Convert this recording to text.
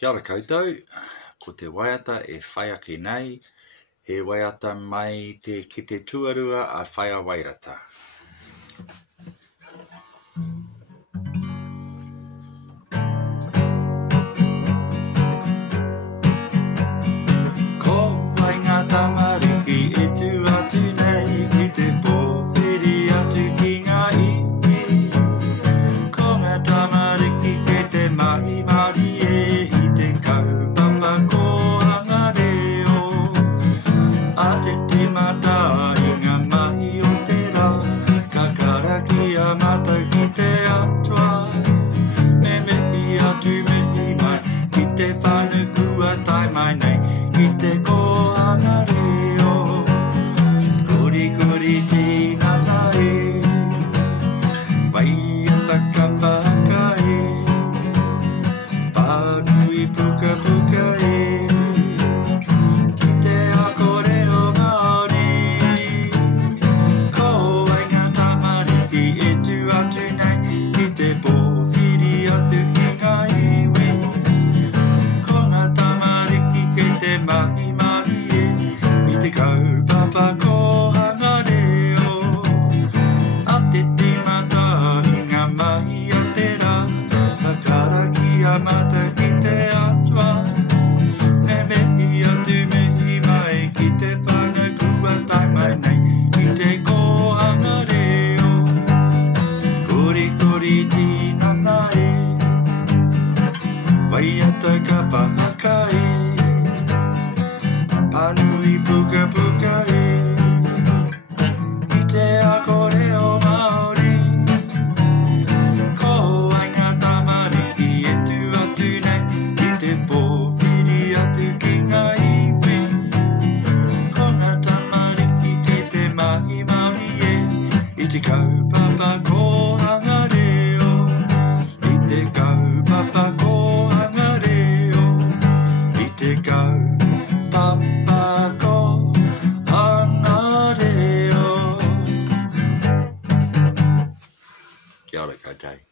Kia ora koutou, ko te waiata e whai ake nei, he waiata mai ki te tuarua a whaia wairata. Ko wai ngā tamariki e tu atu nei, ki te pōwhiri atu ki ngā iwi. Ko ngā tamariki ke te mahi mari e i te kaupapa ko hanga reo. A te timata i ngā mahi o te rā, ka karaki a mata ki te atua. Me mehi atu mehi mai, ki te whanukua tai mai nei, ki te kohanga reo. Kuri kuri tīnana e, waiata ka paka e, pānui puka puka e, ki te ako reo Māori. Ko ai ngā tamariki e tu atu nei, ki te pōwhiri atu ki ngā iwi. Ko ngā tamariki ke te mahi mari e, i te kaupapa ko hanga reo. A te timata i ngā mahi o te rā, ka karaki a mata ki te atua. Me mehi atu mehi mai, ki te whanakua tai mai nei, ki te kohanga reo. Kuri kuri tīnana e, waiata ka pahaka e, pānui puka puka e, i te ako reo Māori. Ko ai ngā tamariki e tu atu nei, i te pōwhiri atu ki ngā iwi. Ko ngā tamariki ke te mahi mari e, i te kaupapa ko hanga reo. I te kaupapa ko hanga reo, i te kaupapa ko hanga reo. Kia ora koutou.